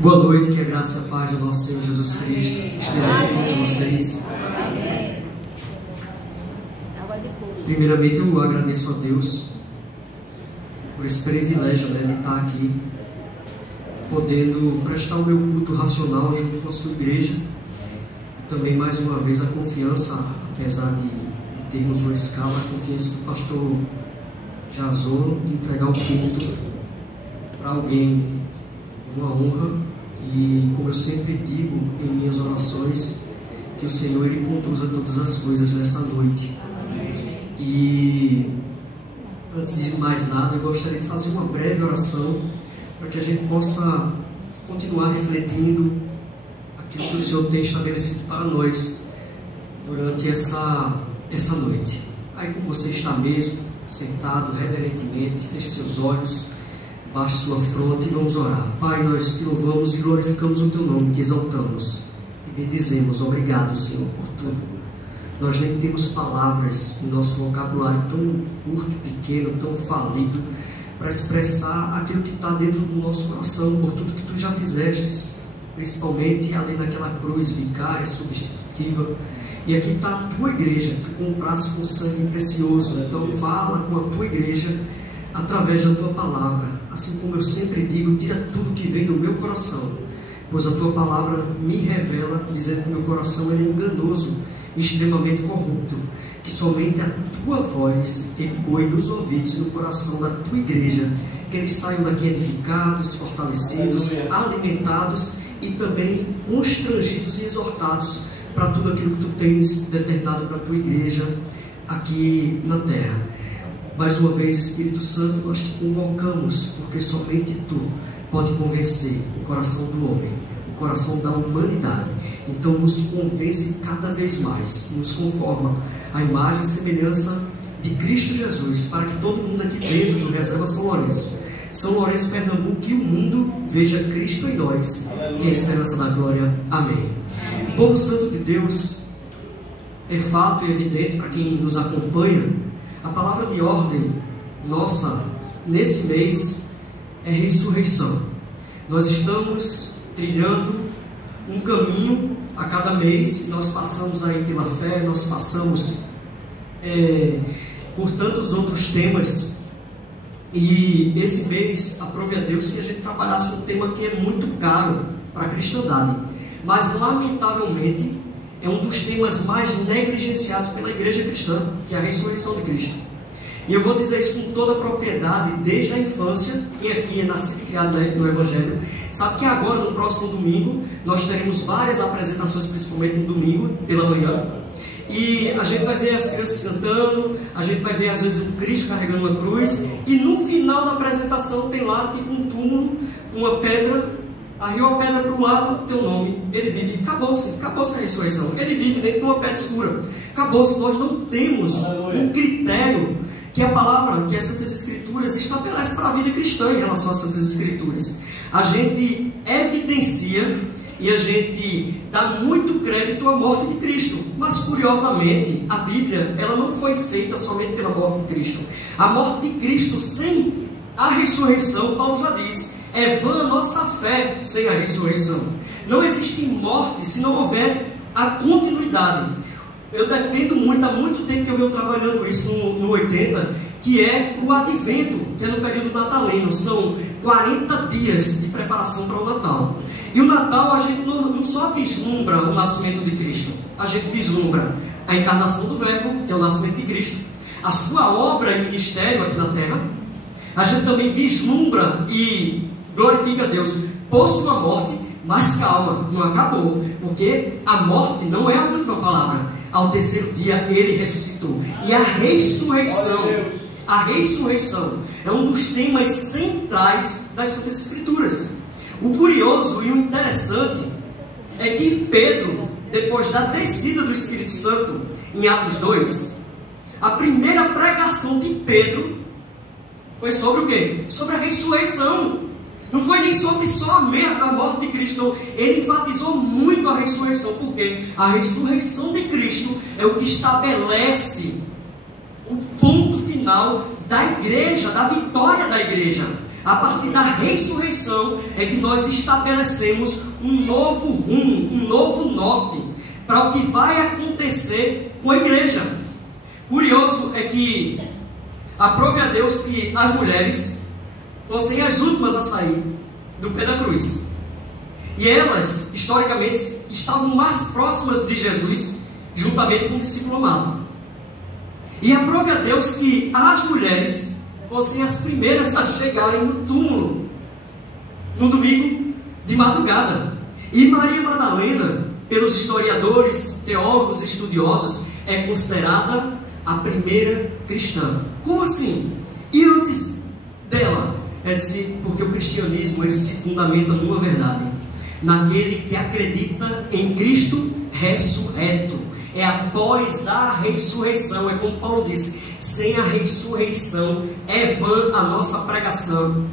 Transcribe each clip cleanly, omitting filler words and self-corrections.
Boa noite, que a graça e a paz do nosso Senhor Jesus Cristo esteja com todos vocês. Primeiramente, eu agradeço a Deus por esse privilégio, de estar aqui, podendo prestar o meu culto racional junto com a sua igreja. Também, mais uma vez, a confiança, apesar de termos uma escala, a confiança do pastor Jason de entregar o culto para alguém, uma honra. E como eu sempre digo em minhas orações, que o Senhor Ele conduza todas as coisas nessa noite. E antes de mais nada, eu gostaria de fazer uma breve oração para que a gente possa continuar refletindo aquilo que o Senhor tem estabelecido para nós durante essa noite. Aí, como você está mesmo, sentado reverentemente, feche seus olhos, baixe sua fronte e vamos orar. Pai, nós te louvamos e glorificamos o teu nome, te exaltamos e bendizemos. Obrigado, Senhor, por tudo. Nós nem temos palavras no nosso vocabulário tão curto, pequeno, tão falido, para expressar aquilo que está dentro do nosso coração, por tudo que tu já fizestes, principalmente além daquela cruz vicária, substitutiva. E aqui está a tua igreja, que tu compraste com sangue precioso. Então fala com a tua igreja através da tua palavra. Assim como eu sempre digo, tira tudo que vem do meu coração, pois a tua palavra me revela, dizendo que o meu coração é enganoso, extremamente corrupto, que somente a tua voz ecoe nos ouvidos e no coração da tua igreja, que eles saiam daqui edificados, fortalecidos, alimentados e também constrangidos e exortados para tudo aquilo que tu tens determinado para a tua igreja aqui na terra. Mais uma vez, Espírito Santo, nós te convocamos, porque somente tu pode convencer o coração do homem, o coração da humanidade. Então nos convence cada vez mais, nos conforma à imagem e semelhança de Cristo Jesus, para que todo mundo aqui dentro do Reserva São Lourenço, Pernambuco e o mundo veja Cristo em nós, que é a esperança da glória. Amém. Povo santo de Deus, é fato e evidente para quem nos acompanha, a palavra de ordem nossa nesse mês é ressurreição. Nós estamos trilhando um caminho a cada mês, e nós passamos aí pela fé, nós passamos por tantos outros temas, e esse mês, aprove a Deus que a gente trabalhasse um tema que é muito caro para a cristandade, mas lamentavelmente é um dos temas mais negligenciados pela igreja cristã, que é a ressurreição de Cristo. E eu vou dizer isso com toda a propriedade, desde a infância. Quem aqui é nascido e criado no Evangelho sabe que agora, no próximo domingo, nós teremos várias apresentações, principalmente no domingo, pela manhã. E a gente vai ver as crianças cantando, a gente vai ver às vezes o Cristo carregando uma cruz, e no final da apresentação tem lá tipo um túmulo com uma pedra. Arriou a pedra para o lado, teu nome, ele vive. Acabou-se a ressurreição. Ele vive dentro de uma pedra escura. Acabou-se. Nós não temos um critério que a palavra, que as Santas Escrituras estabelece para a vida cristã em relação às Santas Escrituras. A gente evidencia e a gente dá muito crédito à morte de Cristo. Mas, curiosamente, a Bíblia ela não foi feita somente pela morte de Cristo. A morte de Cristo sem a ressurreição, Paulo já disse, é vã a nossa fé sem a ressurreição. Não existe morte se não houver a continuidade. Eu defendo muito, há muito tempo que eu venho trabalhando isso no 80, que é o advento, que é no período nataleno. São 40 dias de preparação para o Natal. E o Natal a gente não só vislumbra o nascimento de Cristo, a gente vislumbra a encarnação do Verbo, que é o nascimento de Cristo, a sua obra e ministério aqui na terra. A gente também vislumbra e glorifica a Deus por sua morte, mas calma, não acabou, porque a morte não é a última palavra. Ao terceiro dia ele ressuscitou. E a ressurreição é um dos temas centrais das Santas Escrituras. O curioso e o interessante é que Pedro, depois da descida do Espírito Santo, em Atos 2, a primeira pregação de Pedro foi sobre o quê? Sobre a ressurreição. Não foi nem sobre só a morte de Cristo, não. Ele enfatizou muito a ressurreição, porque a ressurreição de Cristo é o que estabelece o ponto final da igreja, da vitória da igreja. A partir da ressurreição é que nós estabelecemos um novo rumo, um novo norte para o que vai acontecer com a igreja. Curioso é que aprove a Deus que as mulheres fossem as últimas a sair do pé da cruz. E elas, historicamente, estavam mais próximas de Jesus, juntamente com o discípulo amado. E aprove a Deus que as mulheres fossem as primeiras a chegarem no túmulo, no domingo de madrugada. E Maria Madalena, pelos historiadores, teólogos e estudiosos, é considerada a primeira cristã. Como assim? E antes dela? Porque o cristianismo ele se fundamenta numa verdade: naquele que acredita em Cristo ressurreto. É após a ressurreição. É como Paulo disse: sem a ressurreição é vã a nossa pregação,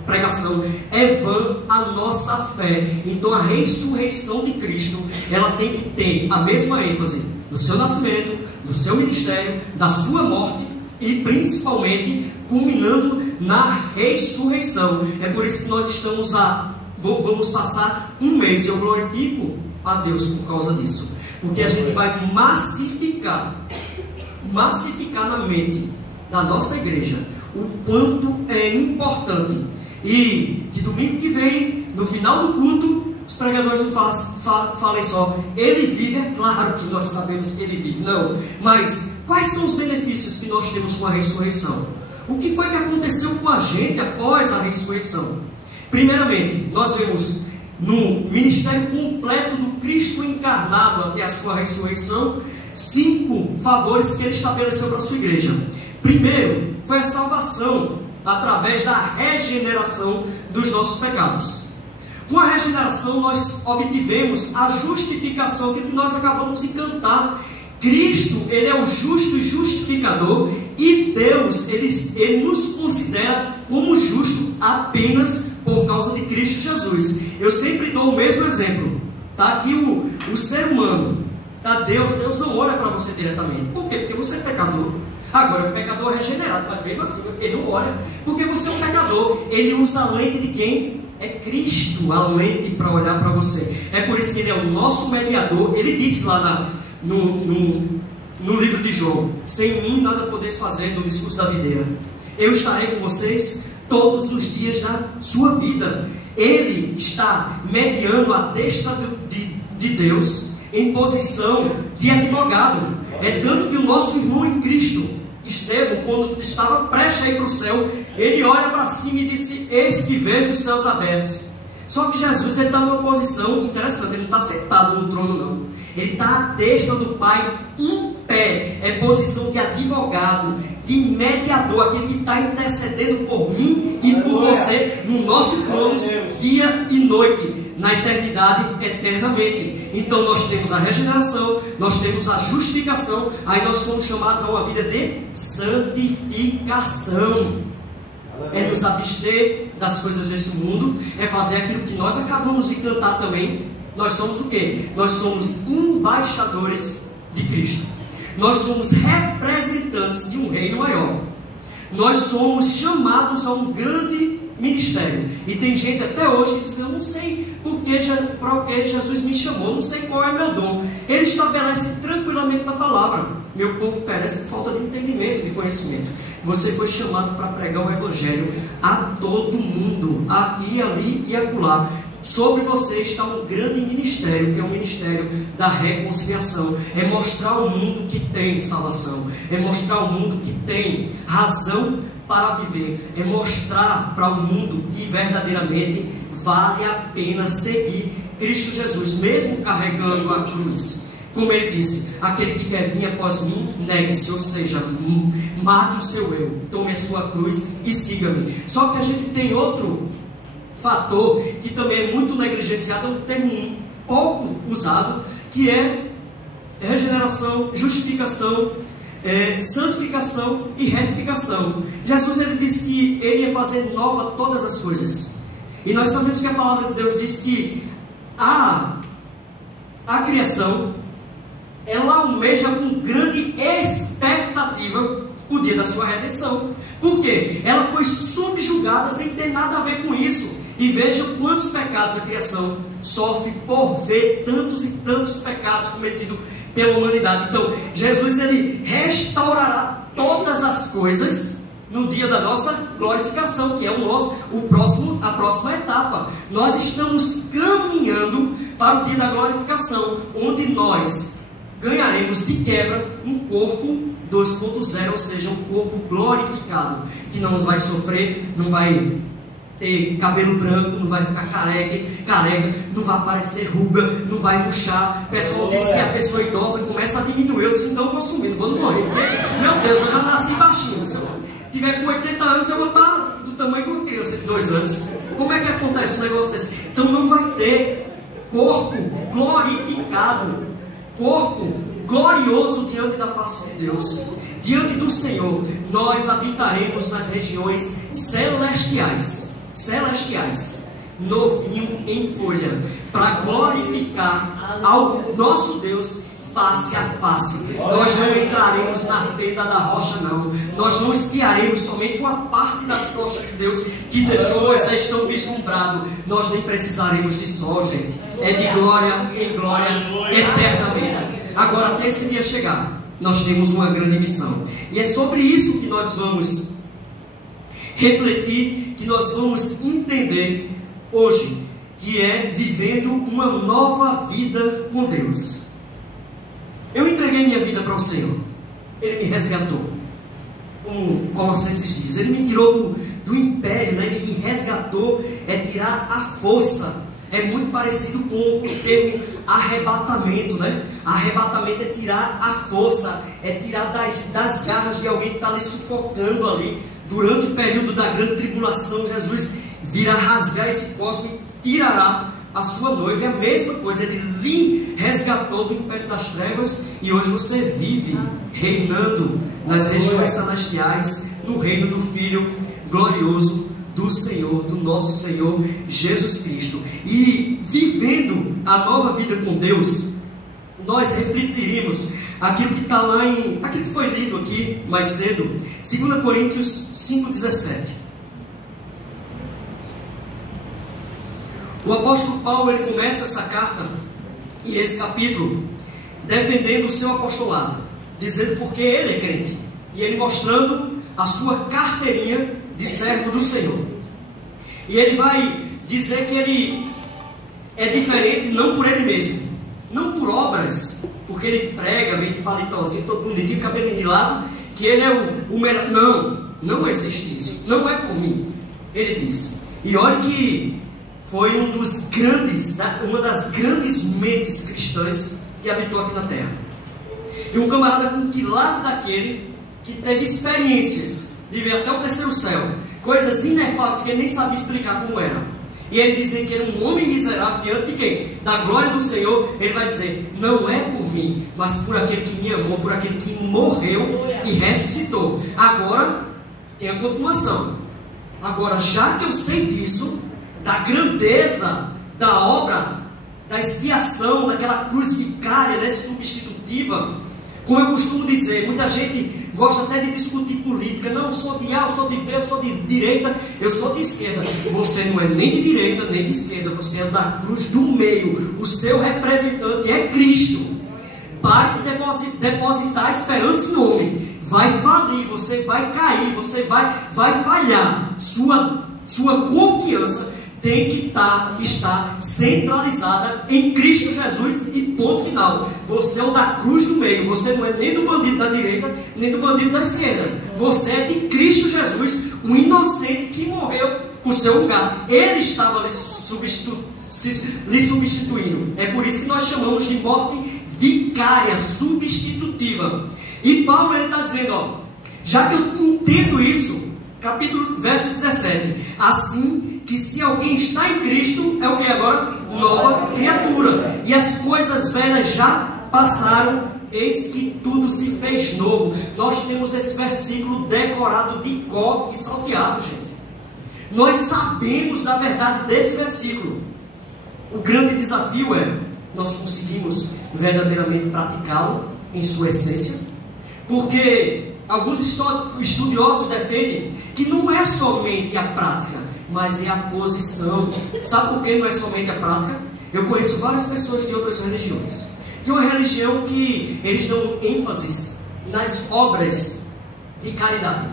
é vã a nossa fé. Então a ressurreição de Cristo, ela tem que ter a mesma ênfase do seu nascimento, do seu ministério, da sua morte e principalmente culminando na ressurreição. É por isso que nós vamos passar um mês, e eu glorifico a Deus por causa disso, porque a gente vai massificar na mente da nossa igreja o quanto é importante. E de domingo que vem, no final do culto, os pregadores não falem só ele vive. É claro que nós sabemos que ele vive, não, mas quais são os benefícios que nós temos com a ressurreição? O que foi que aconteceu com a gente após a ressurreição? Primeiramente, nós vemos no ministério completo do Cristo encarnado até a sua ressurreição 5 favores que ele estabeleceu para a sua igreja. Primeiro, foi a salvação através da regeneração dos nossos pecados. Com a regeneração nós obtivemos a justificação, que nós acabamos de cantar. Cristo, ele é o justo e justificador, e Deus, ele nos considera como justo apenas por causa de Cristo Jesus. Eu sempre dou o mesmo exemplo. Está aqui o ser humano, tá? Deus não olha para você diretamente. Por quê? Porque você é pecador. Agora, o pecador é regenerado, mas mesmo assim, ele não olha, porque você é um pecador. Ele usa a lente de quem? É Cristo, a lente para olhar para você. É por isso que ele é o nosso mediador. Ele disse lá no livro de João: sem mim nada podeis fazer, no discurso da videira. Eu estarei com vocês todos os dias da sua vida. Ele está mediando a destra de Deus em posição de advogado. É tanto que o nosso irmão em Cristo, Estevão, quando estava prestes a ir para o céu, ele olha para cima e disse: eis que vejo os céus abertos. Só que Jesus está numa posição interessante. Ele não está sentado no trono, não. Ele está à destra do Pai, em pé. É posição de advogado, de mediador, aquele que está intercedendo por mim e por você no nosso trono, dia e noite, na eternidade, eternamente. Então nós temos a regeneração, nós temos a justificação, aí nós somos chamados a uma vida de santificação. É nos abster das coisas desse mundo, é fazer aquilo que nós acabamos de cantar também. Nós somos o quê? Nós somos embaixadores de Cristo. Nós somos representantes de um reino maior. Nós somos chamados a um grande ministério. E tem gente até hoje que diz: eu não sei para o que Jesus me chamou, não sei qual é meu dom. Ele estabelece tranquilamente na palavra: meu povo perece por falta de entendimento, de conhecimento. Você foi chamado para pregar o evangelho a todo mundo, aqui, ali e acolá. Sobre você está um grande ministério, que é o ministério da reconciliação. É mostrar ao mundo que tem salvação, é mostrar ao mundo que tem razão para viver, é mostrar para o mundo que verdadeiramente vale a pena seguir Cristo Jesus, mesmo carregando a cruz. Como ele disse: aquele que quer vir após mim, negue-se, ou seja, mate o seu eu, tome a sua cruz e siga-me. Só que a gente tem outro fator que também é muito negligenciado, é um termo pouco usado, que é regeneração, justificação, santificação e retificação. Jesus, ele disse que ele ia fazer nova todas as coisas, e nós sabemos que a palavra de Deus diz que a criação, ela almeja com grande expectativa o dia da sua redenção. Por quê? Ela foi subjugada sem ter nada a ver com isso. E veja quantos pecados a criação sofre por ver tantos e tantos pecados cometidos pela humanidade. Então, Jesus, ele restaurará todas as coisas no dia da nossa glorificação, que é a próxima etapa. Nós estamos caminhando para o dia da glorificação, onde nós ganharemos de quebra um corpo 2.0, ou seja, um corpo glorificado, que não vai sofrer, não vai ter cabelo branco, não vai ficar careca, não vai aparecer ruga, não vai murchar. O pessoal diz que a pessoa idosa começa a diminuir. Eu disse, então eu vou sumir, não vou morrer. Meu Deus, eu já nasci baixinho. Se eu tiver com 80 anos, eu vou estar do tamanho de uma criança de 2 anos. Como é que acontece um negócio desse? Então não vai ter corpo glorificado, corpo glorioso diante da face de Deus. Diante do Senhor, nós habitaremos nas regiões celestiais, novinho em folha, para glorificar ao nosso Deus face a face. Nós não entraremos na fenda da rocha, não. Nós não espiaremos somente uma parte das costas de Deus que deixou Moisés tão vislumbrado. Nós nem precisaremos de sol, gente. É de glória em glória eternamente. Agora, até esse dia chegar, nós temos uma grande missão. E é sobre isso que nós vamos refletir, que nós vamos entender hoje, que é vivendo uma nova vida com Deus. Eu entreguei minha vida para o Senhor, Ele me resgatou, como Colossenses diz, Ele me tirou do império, né? Ele me resgatou, é tirar a força. É muito parecido com o termo arrebatamento, né? Arrebatamento é tirar a força, é tirar das garras de alguém que está lhe sufocando ali. Durante o período da grande tribulação, Jesus virá rasgar esse cosmo e tirará a sua noiva. É a mesma coisa, Ele lhe resgatou do império das trevas e hoje você vive reinando nas regiões celestiais, no reino do Filho glorioso do Senhor, do nosso Senhor Jesus Cristo. E vivendo a nova vida com Deus, nós refletiremos aquilo que está lá aquilo que foi lido aqui mais cedo, 2 Coríntios 5,17. O apóstolo Paulo, ele começa essa carta e esse capítulo defendendo o seu apostolado, dizendo porque ele é crente, e ele mostrando a sua carteirinha de servo do Senhor. E ele vai dizer que ele é diferente não por ele mesmo, não por obras, porque ele prega, vem de paletózinho, todo bonitinho, cabelinho de lado, que ele é o melhor. Não existe isso, não é por mim, ele disse. E olha que foi uma das grandes mentes cristãs que habitou aqui na terra. E um camarada com quilate daquele, que teve experiências de ver até o terceiro céu, coisas inefáveis que ele nem sabia explicar como era. E ele dizer que era um homem miserável diante de quem? Da glória do Senhor. Ele vai dizer, não é por mim, mas por aquele que me amou, por aquele que morreu e ressuscitou. Agora, tem a continuação. Agora, já que eu sei disso, da grandeza da obra, da expiação, daquela cruz vicária, né, substitutiva, como eu costumo dizer, muita gente gosta até de discutir política. Não, eu sou de A, eu sou de B, eu sou de direita, eu sou de esquerda. Você não é nem de direita, nem de esquerda. Você é da cruz do meio. O seu representante é Cristo. Pare de depositar a esperança em homem. Vai falir, você vai cair, você vai falhar. Sua confiança tem que estar centralizada em Cristo Jesus e ponto final. Você é o da cruz do meio. Você não é nem do bandido da direita, nem do bandido da esquerda. Você é de Cristo Jesus, um inocente que morreu por seu lugar. Ele estava lhe substituindo. É por isso que nós chamamos de morte vicária, substitutiva. E Paulo está dizendo, ó, já que eu entendo isso, verso 17, assim que se alguém está em Cristo, é o que agora? Nova criatura. E as coisas velhas já passaram, eis que tudo se fez novo. Nós temos esse versículo decorado de cor e salteado, gente. Nós sabemos da verdade desse versículo. O grande desafio é, nós conseguimos verdadeiramente praticá-lo em sua essência? Porque alguns estudiosos defendem que não é somente a prática, mas é a posição. Sabe por que não é somente a prática? Eu conheço várias pessoas de outras religiões. Tem uma religião que eles dão ênfase nas obras de caridade.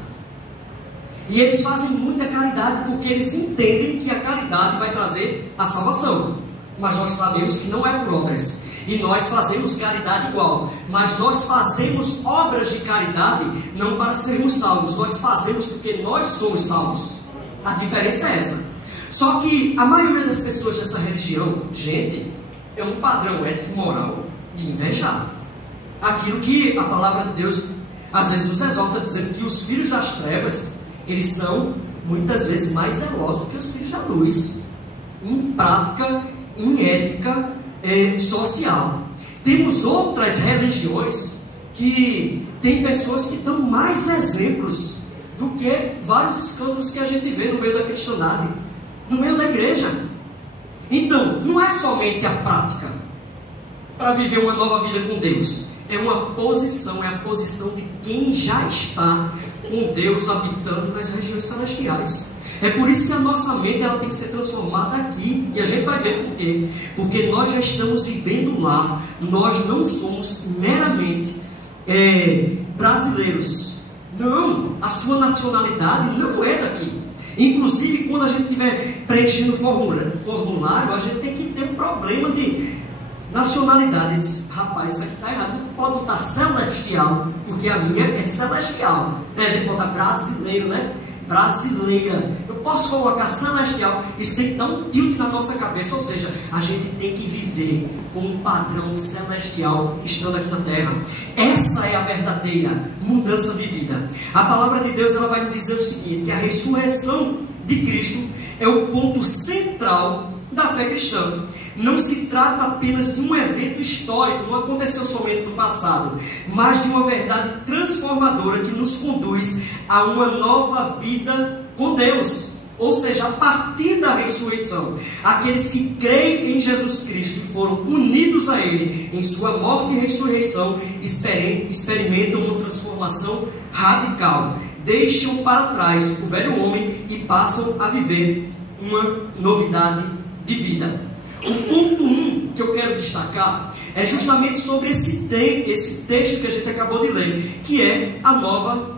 E eles fazem muita caridade porque eles entendem que a caridade vai trazer a salvação. Mas nós sabemos que não é por obras. E nós fazemos caridade igual. Mas nós fazemos obras de caridade não para sermos salvos. Nós fazemos porque nós somos salvos. A diferença é essa. Só que a maioria das pessoas dessa religião, gente, é um padrão ético e moral de invejar aquilo que a palavra de Deus às vezes nos exorta, dizendo que os filhos das trevas, eles são muitas vezes mais zelosos que os filhos da luz, em prática, em ética social. Temos outras religiões que tem pessoas que dão mais exemplos do que vários escândalos que a gente vê no meio da cristandade, no meio da igreja. Então, não é somente a prática para viver uma nova vida com Deus, é uma posição, é a posição de quem já está com Deus habitando nas regiões celestiais. É por isso que a nossa mente ela tem que ser transformada aqui, e a gente vai ver por quê. Porque nós já estamos vivendo lá, nós não somos meramente brasileiros. Não, a sua nacionalidade não é daqui. Inclusive, quando a gente estiver preenchendo formulário, a gente tem que ter um problema de nacionalidade. Diz, rapaz, isso aqui está errado. Não pode botar celestial, porque a minha é celestial. A gente bota brasileiro, né? Brasileira. Eu posso colocar celestial. Isso tem que dar um tilt na nossa cabeça. Ou seja, a gente tem que viver com um padrão celestial estando aqui na terra. Essa é a verdadeira mudança de vida. A palavra de Deus ela vai me dizer o seguinte, que a ressurreição de Cristo é o ponto central da fé cristã. Não se trata apenas de um evento histórico, não aconteceu somente no passado, mas de uma verdade transformadora que nos conduz a uma nova vida com Deus. Ou seja, a partir da ressurreição, aqueles que creem em Jesus Cristo e foram unidos a Ele em sua morte e ressurreição, experimentam uma transformação radical. Deixam para trás o velho homem e passam a viver uma novidade de vida. O ponto 1 que eu quero destacar é justamente sobre esse texto que a gente acabou de ler, que é a nova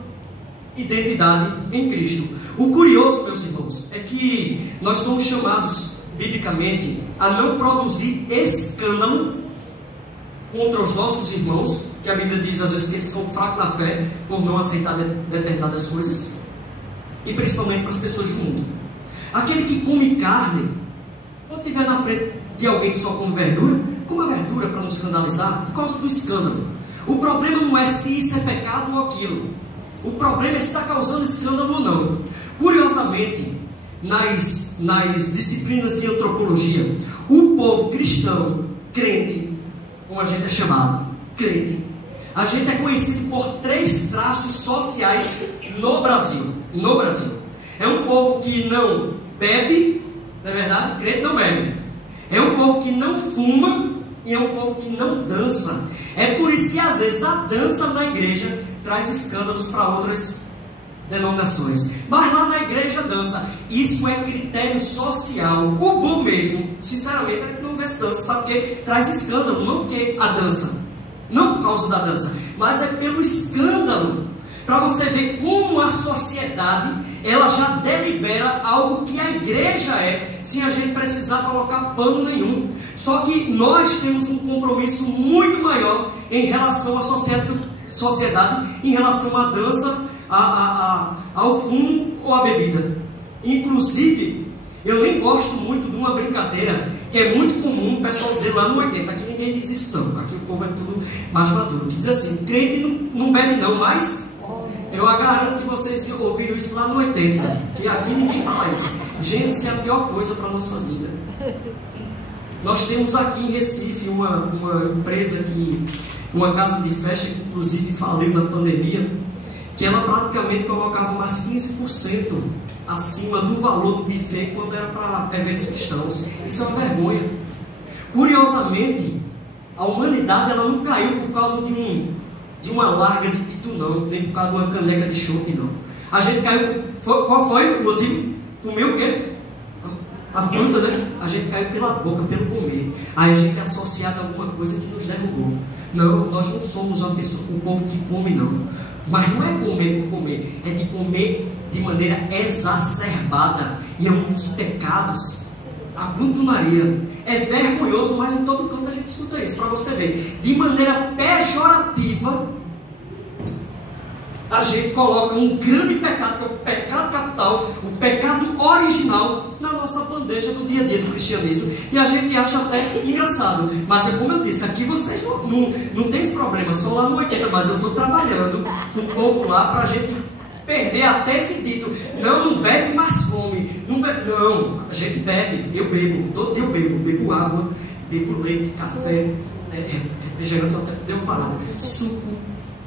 identidade em Cristo. O curioso, meus irmãos, é que nós somos chamados, biblicamente, a não produzir escândalo contra os nossos irmãos, que a Bíblia diz às vezes que eles são fracos na fé por não aceitar determinadas coisas, e principalmente para as pessoas do mundo. Aquele que come carne, quando estiver na frente de alguém que só come verdura, coma verdura para não escandalizar, por causa do escândalo. O problema não é se isso é pecado ou aquilo. O problema é se está causando escândalo ou não. Curiosamente, nas disciplinas de antropologia, o povo cristão, crente, como a gente é chamado, crente, a gente é conhecido por 3 traços sociais no Brasil. No Brasil. É um povo que não bebe, não é verdade? Crente não bebe. É um povo que não fuma e é um povo que não dança. É por isso que às vezes a dança na igreja traz escândalos para outras denominações. Mas lá na igreja dança. Isso é critério social. O bom mesmo, sinceramente, é que não vê dança. Sabe por quê? Traz escândalo, não porque a dança, não por causa da dança, mas é pelo escândalo. Para você ver como a sociedade ela já delibera algo que a igreja é, sem a gente precisar colocar pano nenhum. Só que nós temos um compromisso muito maior em relação à sociedade, em relação à dança, ao fumo ou à bebida. Inclusive, eu nem gosto muito de uma brincadeira que é muito comum o pessoal dizer lá no 80, aqui ninguém diz isso não, aqui o povo é tudo mais maduro, que diz assim, crente não bebe não, mas eu garanto que vocês ouviram isso lá no 80, que aqui ninguém fala isso. Gente, isso é a pior coisa para a nossa vida. Nós temos aqui em Recife uma empresa, uma casa de festa que inclusive faliu na pandemia, que ela praticamente colocava mais 15% acima do valor do buffet quando era para eventos cristãos. Isso é uma vergonha. Curiosamente, a humanidade ela não caiu por causa de uma larga de apetite não, nem por causa de uma caneca de chope não. A gente caiu, qual foi o motivo? Comeu o quê? A fruta, né? A gente caiu pela boca, pelo comer. Aí a gente é associado a alguma coisa que nos derrubou. Não, nós não somos uma pessoa, um povo que come não. Mas não é comer por comer, é de comer de maneira exacerbada. E é um dos pecados, a glutonaria. É vergonhoso, mas em todo canto a gente escuta isso, para você ver. De maneira pejorativa, a gente coloca um grande pecado, que é o pecado capital, o pecado original, na nossa bandeja do dia a dia do cristianismo. E a gente acha até engraçado. Mas é como eu disse, aqui vocês não tem esse problema, só lá no 80, mas eu estou trabalhando com o povo lá para a gente perder até esse dito. Não bebe, mas come. Não, a gente bebe, eu bebo, todo dia eu bebo água, bebo leite, café, refrigerante, até deu uma parada, suco,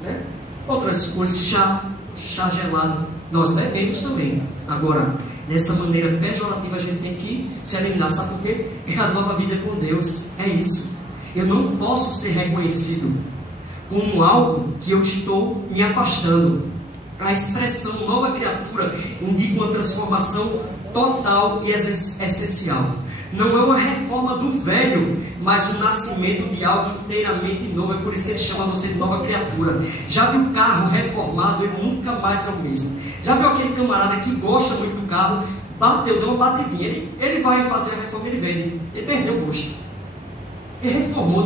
né? Outras coisas, chá gelado, nós bebemos também. Agora, dessa maneira pejorativa a gente tem que se eliminar, sabe por quê? É a nova vida com Deus, é isso. Eu não posso ser reconhecido como algo que eu estou me afastando. A expressão nova criatura indica uma transformação total e essencial. Não é uma reforma do velho, mas o nascimento de algo inteiramente novo. É por isso que ele chama você de nova criatura. Já viu o carro reformado? Ele nunca mais é o mesmo. Já viu aquele camarada que gosta muito do carro? Bateu, deu uma batidinha, ele vai fazer a reforma, ele vende. Ele perdeu o gosto. Ele reformou,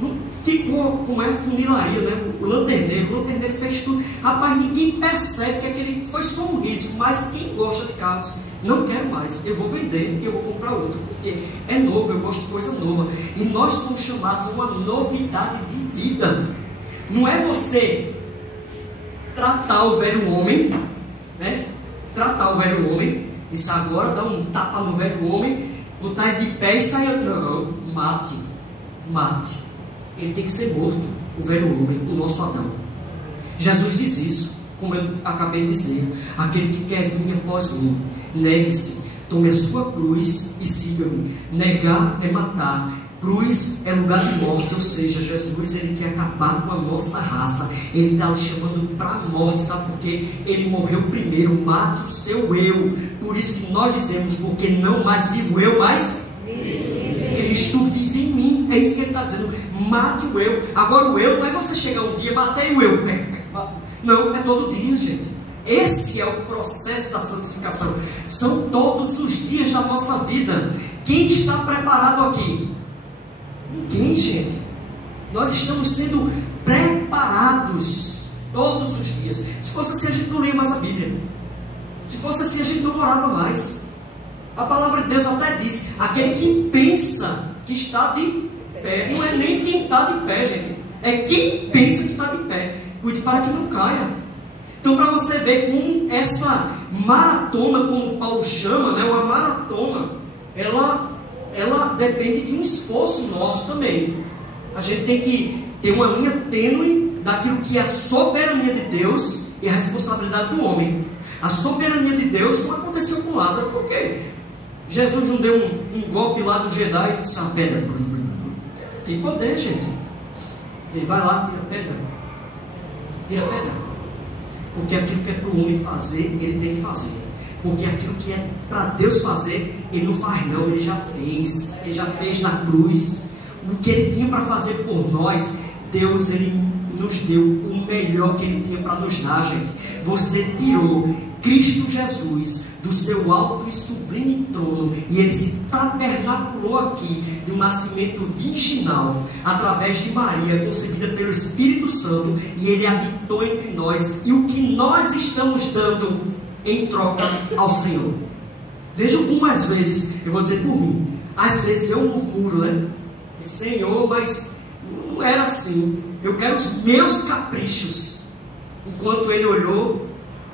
não ficou como é funilaria, né? O lanterneiro fez tudo. Rapaz, ninguém percebe que aquele foi só um risco, mas quem gosta de carros, não quero mais, eu vou vender e eu vou comprar outro, porque é novo, eu gosto de coisa nova. E nós somos chamados a uma novidade de vida. Não é você tratar o velho homem, né? Tratar o velho homem, isso agora dá um tapa no velho homem, botar ele de pé e sair. Não, mate. Ele tem que ser morto, o velho homem, o nosso Adão. Jesus diz isso, como eu acabei de dizer: aquele que quer vir após mim, negue-se, tome a sua cruz e siga-me. Negar é matar, cruz é lugar de morte, ou seja, Jesus ele quer acabar com a nossa raça, ele está nos chamando para a morte, sabe por quê? Ele morreu primeiro, mate o seu eu. Por isso que nós dizemos: porque não mais vivo eu, mas Cristo vive em mim. É isso que ele está dizendo, mate o eu. Agora o eu não é você chegar um dia, matei o eu. Não, é todo dia, gente. Esse é o processo da santificação. São todos os dias da nossa vida. Quem está preparado aqui? Ninguém, gente. Nós estamos sendo preparados todos os dias. Se fosse assim, a gente não lia mais a Bíblia. Se fosse assim, a gente não orava mais. A palavra de Deus até diz: aquele que pensa que está de pé. Não é nem quem está de pé, gente. É quem pensa que está de pé. Cuide para que não caia. Então, para você ver como essa maratona, como Paulo chama, né, uma maratona, ela depende de um esforço nosso também. A gente tem que ter uma linha tênue daquilo que é a soberania de Deus e a responsabilidade do homem. A soberania de Deus, como aconteceu com Lázaro. Por quê? Jesus não deu um golpe lá do Jedi e disse: a pedra. Tem poder, gente. Ele vai lá, tira a pedra. Tira a pedra. Porque aquilo que é para o homem fazer, ele tem que fazer. Porque aquilo que é para Deus fazer, ele não faz não, ele já fez. Ele já fez na cruz. O que ele tinha para fazer por nós, Deus, ele nos deu o melhor que ele tinha para nos dar, gente. Você tirou Cristo Jesus do seu alto e sublime trono, e ele se tabernaculou aqui de um nascimento virginal, através de Maria, concebida pelo Espírito Santo, e ele habitou entre nós, e o que nós estamos dando em troca ao Senhor. Vejam como às vezes, eu vou dizer por mim, às vezes eu murmuro, né? Senhor, mas não era assim, eu quero os meus caprichos. Enquanto ele olhou,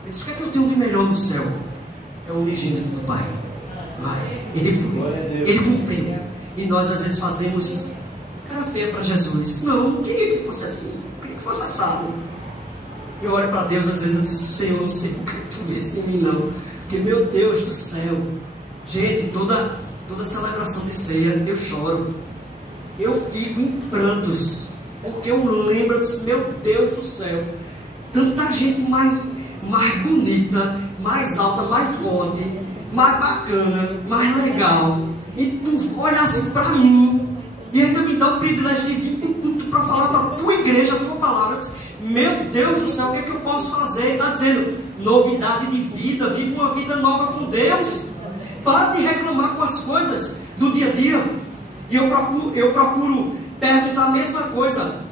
ele disse: o que é que eu tenho de melhor no céu? É o unigênito do Pai. Vai. Ele foi, ele cumpriu. E nós às vezes fazemos cara feia para Jesus. Não, não queria que fosse assim, não queria que fosse assado. Eu olho para Deus, às vezes eu disse: Senhor, não sei o que tu disse em mim, não. Porque, meu Deus do céu, gente, toda celebração de ceia eu choro. Eu fico em prantos. Porque eu lembro, meu Deus do céu, tanta gente mais bonita, mais alta, mais forte, mais bacana, mais legal, e tu olha assim para mim, e ainda me dá o privilégio de vir para o culto para falar para a tua igreja, a tua palavra. Meu Deus do céu, o que é que eu posso fazer? Ele está dizendo, novidade de vida, vive uma vida nova com Deus. Para de reclamar com as coisas do dia a dia. E eu procuro perguntar a mesma coisa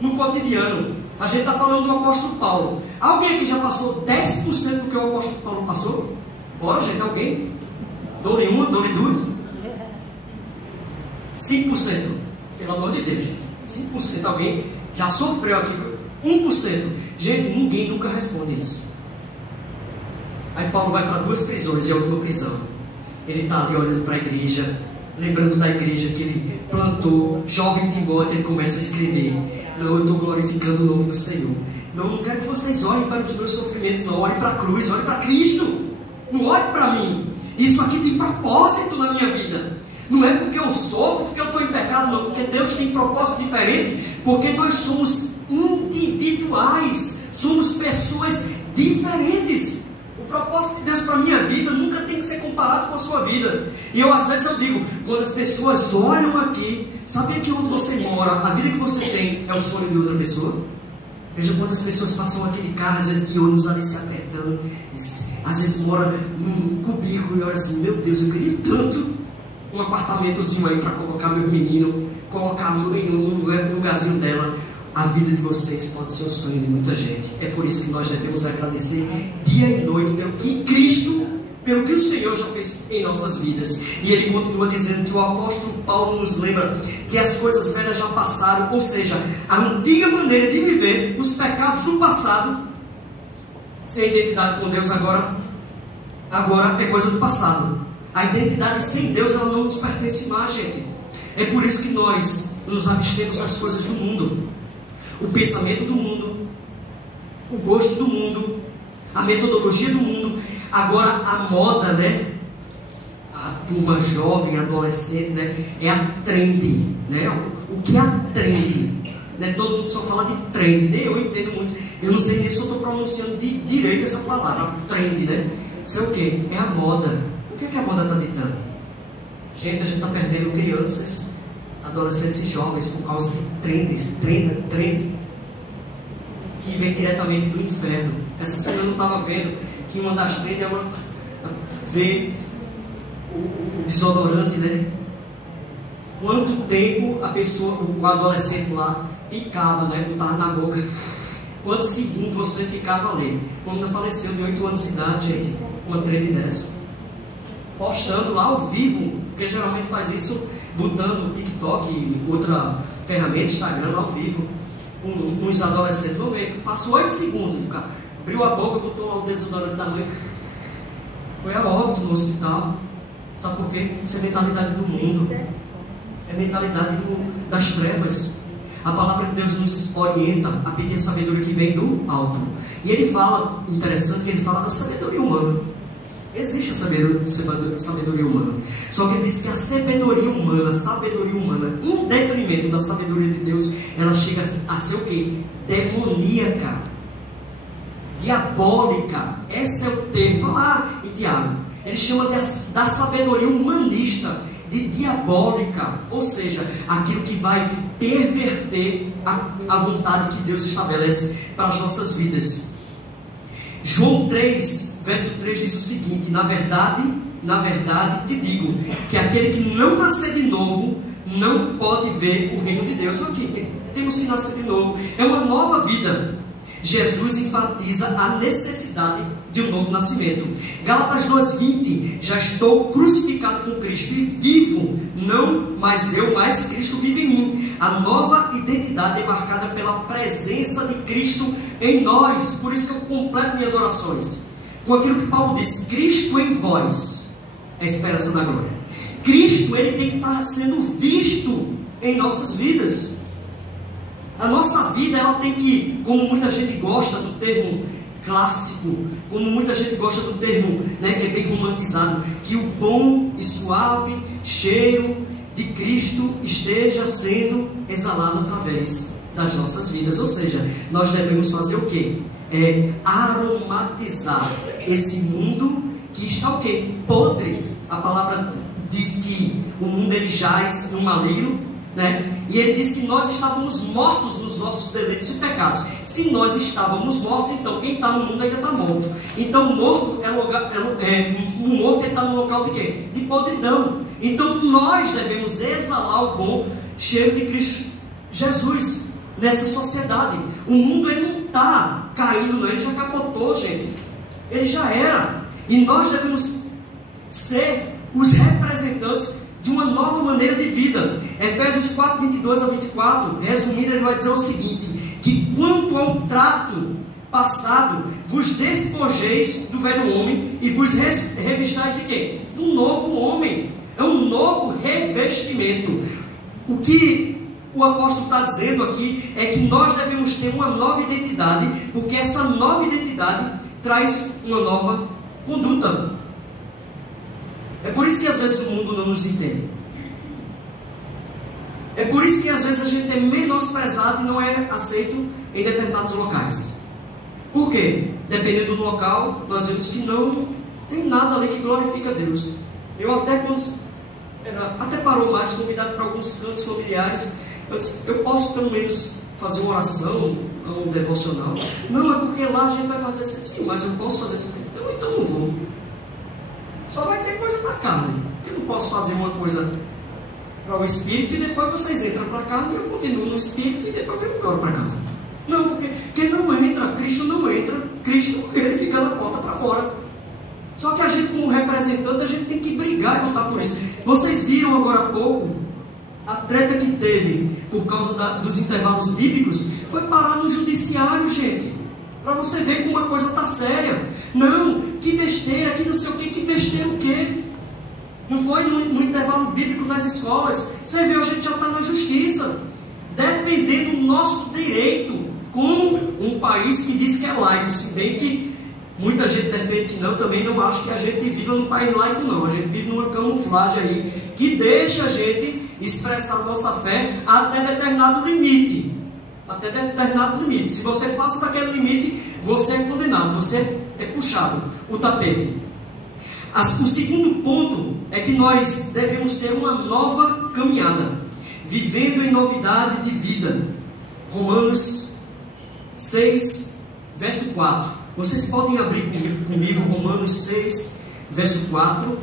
no cotidiano. A gente está falando do apóstolo Paulo. Alguém aqui já passou 10% do que o apóstolo Paulo passou? Bora, gente, alguém? Dou-lhe uma, dou-lhe duas? 5%. Pelo amor de Deus, gente. 5%. Alguém já sofreu aqui? 1%. Gente, ninguém nunca responde isso. Aí Paulo vai para 2 prisões e a última prisão. Ele está ali olhando para a igreja, lembrando da igreja que ele plantou. Jovem Timóteo, ele começa a escrever: não, eu estou glorificando o nome do Senhor. Não quero que vocês olhem para os meus sofrimentos, não. Olhem para a cruz, olhem para Cristo. Não olhem para mim. Isso aqui tem propósito na minha vida. Não é porque eu sofro, porque eu estou em pecado, não. Porque Deus tem propósito diferente. Porque nós somos individuais. Somos pessoas diferentes. O propósito de Deus para a minha vida nunca tem que ser comparado com a sua vida. E às vezes eu digo, quando as pessoas olham aqui, sabem que onde você mora, a vida que você tem é o sonho de outra pessoa? Veja quantas pessoas passam aqui de carro, às vezes de ônibus ali se apertando, às vezes mora num cubículo e olha assim, meu Deus, eu queria tanto um apartamentozinho aí para colocar meu menino, colocar a mãe no lugarzinho dela. A vida de vocês pode ser o sonho de muita gente. É por isso que nós devemos agradecer dia e noite pelo que Cristo, pelo que o Senhor já fez em nossas vidas. E ele continua dizendo que o apóstolo Paulo nos lembra que as coisas velhas já passaram, ou seja, a antiga maneira de viver, os pecados do passado, sem identidade com Deus agora é coisa do passado. A identidade sem Deus, ela não nos pertence mais, gente. É por isso que nós nos abstemos das coisas do mundo. O pensamento do mundo, o gosto do mundo, a metodologia do mundo. Agora a moda, né? A turma jovem, adolescente, né? É a trend, né? O que é a trend? Né? Todo mundo só fala de trend, nem eu entendo muito. Eu não sei nem se eu estou pronunciando direito essa palavra, trend, né? Sei o que? É a moda. O que é que a moda está ditando? Gente, a gente está perdendo crianças, adolescentes e jovens por causa de trends que vem diretamente do inferno. Essa semana eu estava vendo que uma das trends é ver o desodorante, né? Quanto tempo a pessoa, o adolescente lá ficava, né? Botava na boca. Quantos segundos você ficava ali? Quando ela faleceu de 8 anos de idade, gente, uma trend dessa, postando lá ao vivo, porque geralmente faz isso botando TikTok, outra ferramenta, Instagram, ao vivo, uns adolescentes. Vamos ver, passou 8 segundos, o cara abriu a boca, botou lá o desodorante da mãe, foi a óbito no hospital. Sabe por quê? Isso é mentalidade do mundo, é mentalidade das trevas. A palavra de Deus nos orienta a pedir a sabedoria que vem do alto. E ele fala, interessante, que ele fala da sabedoria humana. Existe a sabedoria humana. Só que ele diz que a sabedoria humana, em detrimento da sabedoria de Deus, ela chega a ser o quê? Demoníaca, diabólica. Esse é o termo. Vamos lá em Tiago. Ele chama da sabedoria humanista de diabólica, ou seja, aquilo que vai perverter a vontade que Deus estabelece para as nossas vidas. João 3, verso 3 diz o seguinte: na verdade te digo, que aquele que não nascer de novo não pode ver o reino de Deus. Ok, temos que nascer de novo, é uma nova vida. Jesus enfatiza a necessidade de um novo nascimento. Gálatas 2:20, já estou crucificado com Cristo e vivo, não mais eu, mas Cristo vive em mim. A nova identidade é marcada pela presença de Cristo em nós. Por isso que eu completo minhas orações com aquilo que Paulo disse: Cristo em vós é a esperança da glória. Cristo, ele tem que estar sendo visto em nossas vidas. A nossa vida, ela tem que, como muita gente gosta do termo clássico, como muita gente gosta do termo, né, que é bem romantizado, que o bom e suave cheiro de Cristo esteja sendo exalado através das nossas vidas. Ou seja, nós devemos fazer o quê? Aromatizar esse mundo que está o quê? Podre. A palavra diz que o mundo ele jaz no maligno, né? E ele diz que nós estávamos mortos nos nossos delitos e pecados. Se nós estávamos mortos, então quem está no mundo ainda está morto. Então morto um morto está no local de quê? De podridão. Então nós devemos exalar o bom cheiro de Cristo Jesus nessa sociedade. O mundo ele não está caindo, não. Ele já capotou, gente. Ele já era. E nós devemos ser os representantes de uma nova maneira de vida. Efésios 4, 22 a 24, resumindo, ele vai dizer o seguinte: que quanto ao trato passado, vos despojeis do velho homem e vos revistais de quê? Do novo homem. É um novo revestimento. O que o apóstolo está dizendo aqui é que nós devemos ter uma nova identidade, porque essa nova identidade traz uma nova conduta. É por isso que às vezes o mundo não nos entende. É por isso que às vezes a gente é menosprezado e não é aceito em determinados locais. Por quê? Dependendo do local, nós vemos que não tem nada ali que glorifica a Deus. Eu até parou mais, convidado para alguns cantos familiares, eu disse, eu posso pelo menos fazer uma oração, um devocional? Não, é porque lá a gente vai fazer assim. Sim, mas eu posso fazer isso. Então não vou. Só vai ter coisa para a carne. Porque eu não posso fazer uma coisa para o espírito e depois vocês entram para a carne e eu continuo no espírito e depois eu embora para casa. Não, porque quem não entra, Cristo não entra, Cristo ele fica na porta para fora. Só que a gente, como representante, a gente tem que brigar e lutar por isso. Vocês viram agora há pouco a treta que teve por causa dos intervalos bíblicos? Foi parar no judiciário, gente. Para você ver como a coisa está séria. Não, que besteira, que não sei o que besteira o quê? Não foi no intervalo bíblico nas escolas. Você vê, a gente já está na justiça, defendendo o nosso direito, como um país que diz que é laico, se bem que muita gente defende que não. Eu também não acho que a gente viva num país laico, não. A gente vive numa camuflagem aí, que deixa a gente expressar nossa fé até determinado limite. Até determinado limite. Se você passa daquele limite, você é condenado, você é puxado o tapete. O segundo ponto é que nós devemos ter uma nova caminhada, vivendo em novidade de vida. Romanos 6, verso 4. Vocês podem abrir comigo Romanos 6, verso 4.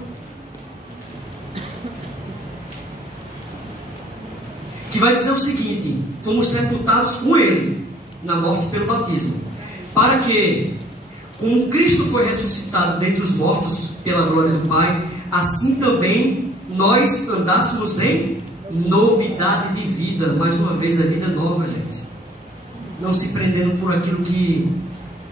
Que vai dizer o seguinte: fomos sepultados com Ele na morte pelo batismo, para que, como Cristo foi ressuscitado dentre os mortos pela glória do Pai, assim também nós andássemos em novidade de vida. Mais uma vez, a vida nova, gente. Não se prendendo por aquilo que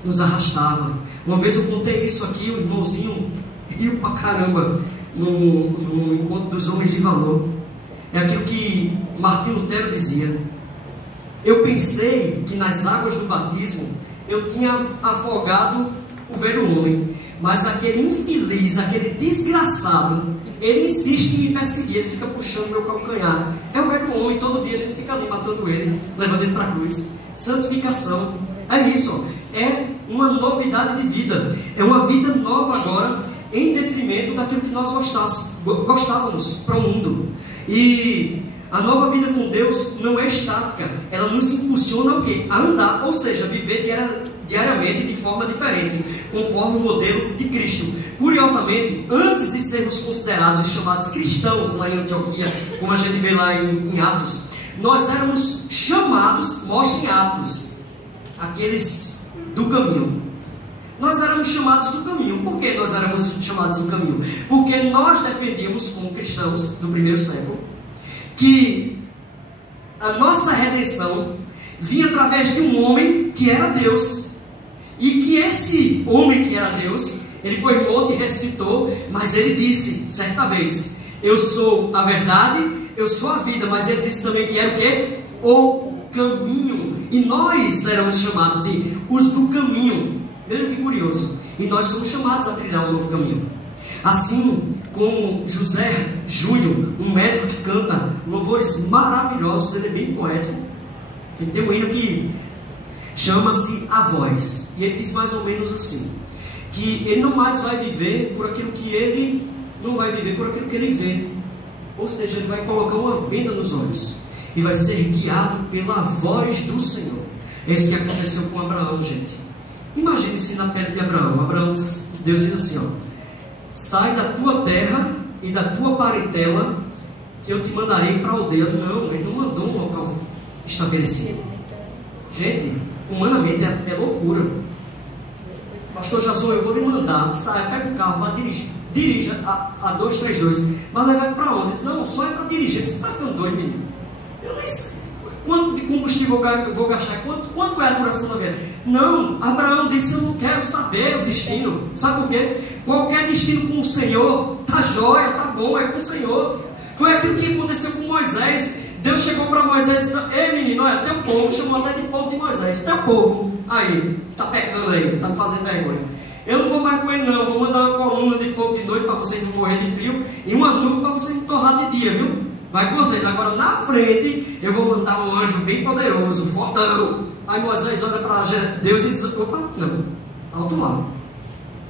nos arrastava. Uma vez eu contei isso aqui, o irmãozinho riu pra caramba no encontro dos homens de valor. É aquilo que Martinho Lutero dizia: eu pensei que nas águas do batismo eu tinha afogado o velho homem, mas aquele infeliz, aquele desgraçado, ele insiste em me perseguir, ele fica puxando meu calcanhar. É o velho homem, todo dia a gente fica ali matando ele, levando ele para a cruz. Santificação, é isso, é uma novidade de vida, é uma vida nova agora, em detrimento daquilo que nós gostávamos para o mundo. E a nova vida com Deus não é estática, ela nos impulsiona o quê? A andar, ou seja, viver diariamente de forma diferente, conforme o modelo de Cristo. Curiosamente, antes de sermos considerados e chamados cristãos lá em Antioquia, como a gente vê lá em Atos, nós éramos chamados, mostra em Atos, aqueles do caminho. Nós éramos chamados do caminho. Por que nós éramos chamados do caminho? Porque nós defendíamos, como cristãos do primeiro século, que a nossa redenção vinha através de um homem que era Deus, e que esse homem que era Deus, ele foi morto e ressuscitou, mas ele disse, certa vez, eu sou a verdade, eu sou a vida, mas ele disse também que era o quê? O caminho. E nós éramos chamados de os do caminho. Veja que curioso. E nós somos chamados a trilhar um novo caminho. Assim como José Júnior, um médico que canta louvores maravilhosos, ele é bem poético. Ele tem um hino que chama-se A Voz, e ele diz mais ou menos assim, que ele não mais vai viver por aquilo que ele não vai viver por aquilo que ele vê, ou seja, ele vai colocar uma venda nos olhos e vai ser guiado pela voz do Senhor. É isso que aconteceu com Abraão, gente. Imagine-se na pele de Abraão. Deus diz assim, ó: sai da tua terra e da tua parentela, que eu te mandarei para a aldeia. Não, ele não mandou um local estabelecido. Gente, humanamente é loucura. Pastor Jason, eu vou lhe mandar, sai, pega o carro, vá dirija a 232, mas vai para onde? Ele disse, não, só é para dirigir. Você está ficando doido, menino? Eu nem sei quanto de combustível vou gastar, quanto é a duração da vida? Não, Abraão disse, eu não quero saber o destino. Sabe por quê? Qualquer destino com o Senhor, tá jóia, tá bom, é com o Senhor. Foi aquilo que aconteceu com Moisés. Deus chegou para Moisés e disse, ei menino, olha, teu povo, chamou até de povo de Moisés, teu povo, aí, está pecando aí, está me fazendo vergonha. Eu não vou mais com ele não, vou mandar uma coluna de fogo de noite para vocês não morrer de frio e uma nuvem para vocês não torrar de dia, viu? Vai com vocês. Agora na frente eu vou mandar um anjo bem poderoso, fortão. Aí Moisés olha para Deus e diz, opa, não, alto lá. O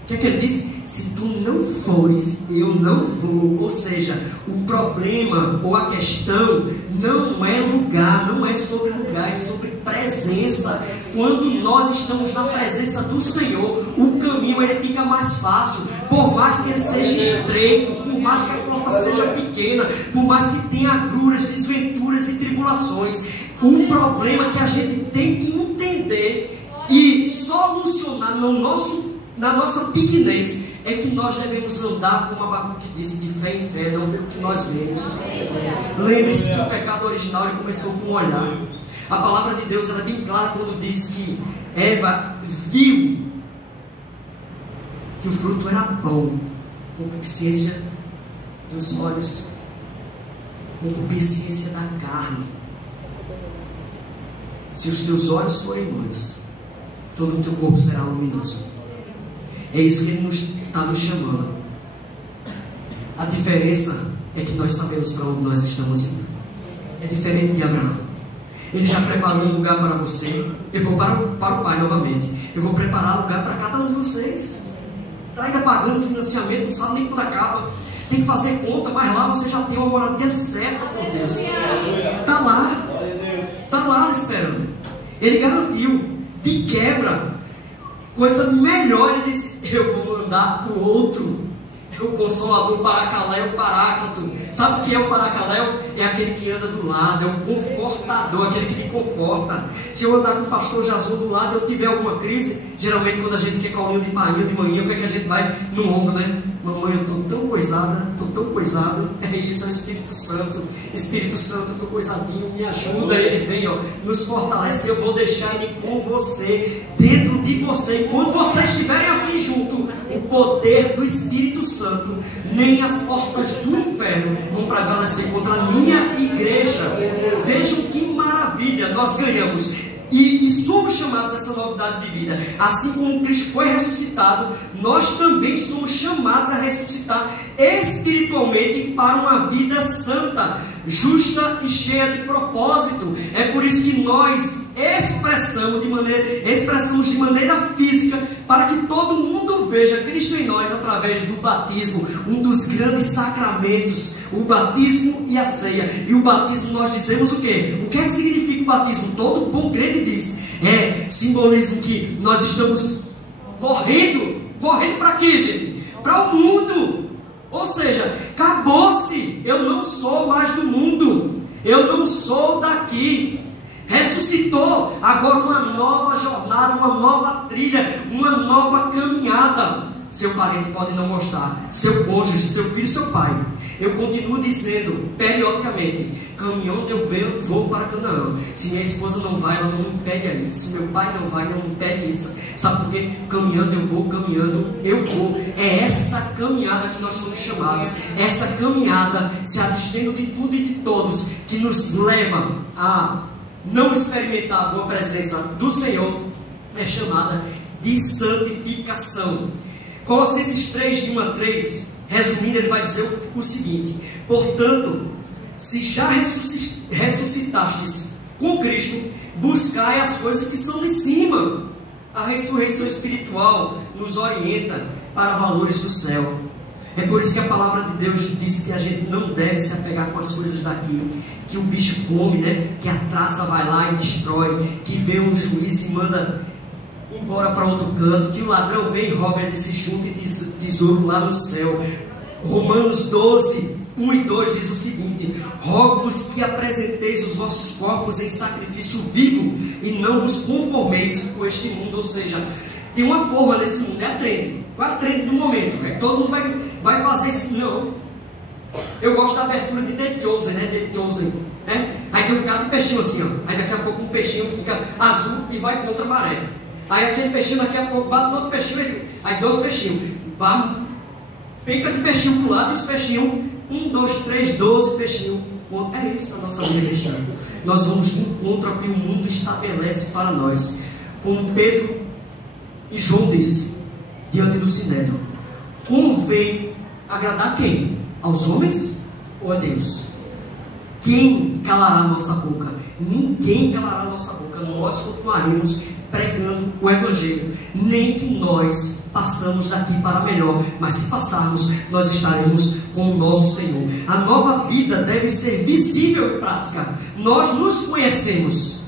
que é que ele disse? Se tu não fores, eu não vou. Ou seja, o problema ou a questão não é lugar, não é sobre lugar, é sobre presença. Quando nós estamos na presença do Senhor, o caminho ele fica mais fácil. Por mais que ele seja estreito, por mais que a porta seja pequena, por mais que tenha agruras, desventuras e tribulações, o problema que a gente tem que entender e solucionar na nossa pequenez é que nós devemos andar, como Abacuque disse, de fé em fé, não pelo que nós vemos. Lembre-se que o pecado original ele começou com um olhar. A palavra de Deus era bem clara quando diz que Eva viu que o fruto era bom, concupiscência dos olhos, concupiscência da carne. Se os teus olhos forem bons, todo o teu corpo será luminoso. É isso que Ele está nos chamando. A diferença é que nós sabemos para onde nós estamos indo. É diferente de Abraão. Ele já preparou um lugar para você. Eu vou para o Pai novamente. Eu vou preparar lugar para cada um de vocês. Está ainda pagando financiamento, não sabe nem quando acaba. Tem que fazer conta, mas lá você já tem uma moradia certa por Deus. Está lá. Está lá esperando. Ele garantiu. De quebra, coisa melhor, ele disse, eu vou mandar o outro, o Consolador, o Paracaléu, o Paráclito. Sabe o que é o Paracaléu? É aquele que anda do lado, é o confortador, aquele que me conforta. Se eu andar com o pastor Jason do lado e eu tiver alguma crise, geralmente quando a gente quer colinho de painho de manhã, o que é que a gente vai? No ombro, né? Mamãe, eu estou tão coisado. É isso, é o Espírito Santo. Espírito Santo, eu estou coisadinho, me ajuda. Ele vem, ó, nos fortalece. Eu vou deixar ele com você, dentro de você. E quando vocês estiverem assim junto, o poder do Espírito Santo, nem as portas do inferno vão prevalecer contra a minha igreja. Vejam que maravilha, nós ganhamos. E somos chamados a essa novidade de vida. Assim como Cristo foi ressuscitado, nós também somos chamados a ressuscitar espiritualmente para uma vida santa, justa e cheia de propósito. É por isso que nós expressamos de maneira física, para que todo mundo veja Cristo em nós através do batismo, um dos grandes sacramentos, o batismo e a ceia. E o batismo nós dizemos o quê? O que é que significa o batismo? Todo bom crente diz, é simbolismo que nós estamos morrendo para quê, gente? Para o mundo. Ou seja, acabou-se, eu não sou mais do mundo, eu não sou daqui. Ressuscitou, agora uma nova jornada, uma nova trilha, uma nova caminhada. Seu parente pode não gostar, seu cônjuge, seu filho, seu pai. Eu continuo dizendo, periodicamente, caminhando eu vou para Canaã. Se minha esposa não vai, ela não me impede aí. Se meu pai não vai, não me impede isso. Sabe por quê? Caminhando eu vou. É essa caminhada que nós somos chamados. Essa caminhada, se abstendo de tudo e de todos, que nos leva a não experimentar a boa presença do Senhor, é chamada de santificação. Colossenses 3, de 1 a 3, resumindo, ele vai dizer o seguinte: portanto, se já ressuscitastes com Cristo, buscai as coisas que são de cima. A ressurreição espiritual nos orienta para valores do céu. É por isso que a palavra de Deus diz que a gente não deve se apegar com as coisas daqui, que o bicho come, né? Que a traça vai lá e destrói, que vem um juiz e manda embora para outro canto, que o ladrão vem e rouba e se junta e tesouro lá no céu. Romanos 12, 1 e 2 diz o seguinte: rogo-vos que apresenteis os vossos corpos em sacrifício vivo e não vos conformeis com este mundo. Ou seja, tem uma forma nesse mundo, é a trend. Qual é a trend do momento? É que todo mundo vai fazer isso. Não. Eu gosto da abertura de The Chosen, né? The Chosen, né? Aí tem um cara de peixinho assim, ó. Aí daqui a pouco um peixinho fica azul e vai contra a maré. Aí aquele peixinho daqui a pouco bate no outro peixinho. Aí 2 peixinhos. Pica de peixinho para o lado e os peixinhos. 1, 2, 3, 12 peixinhos. É isso a nossa vida cristã. Nós vamos de encontro ao que o mundo estabelece para nós. Como Pedro e João disse diante do Sinédrio: convém agradar quem? Aos homens ou a Deus? Quem calará a nossa boca? Ninguém calará a nossa boca. Nós continuaremos pregando o Evangelho, nem que nós passamos daqui para melhor, mas se passarmos, nós estaremos com o nosso Senhor. A nova vida deve ser visível e prática. Nós nos conhecemos,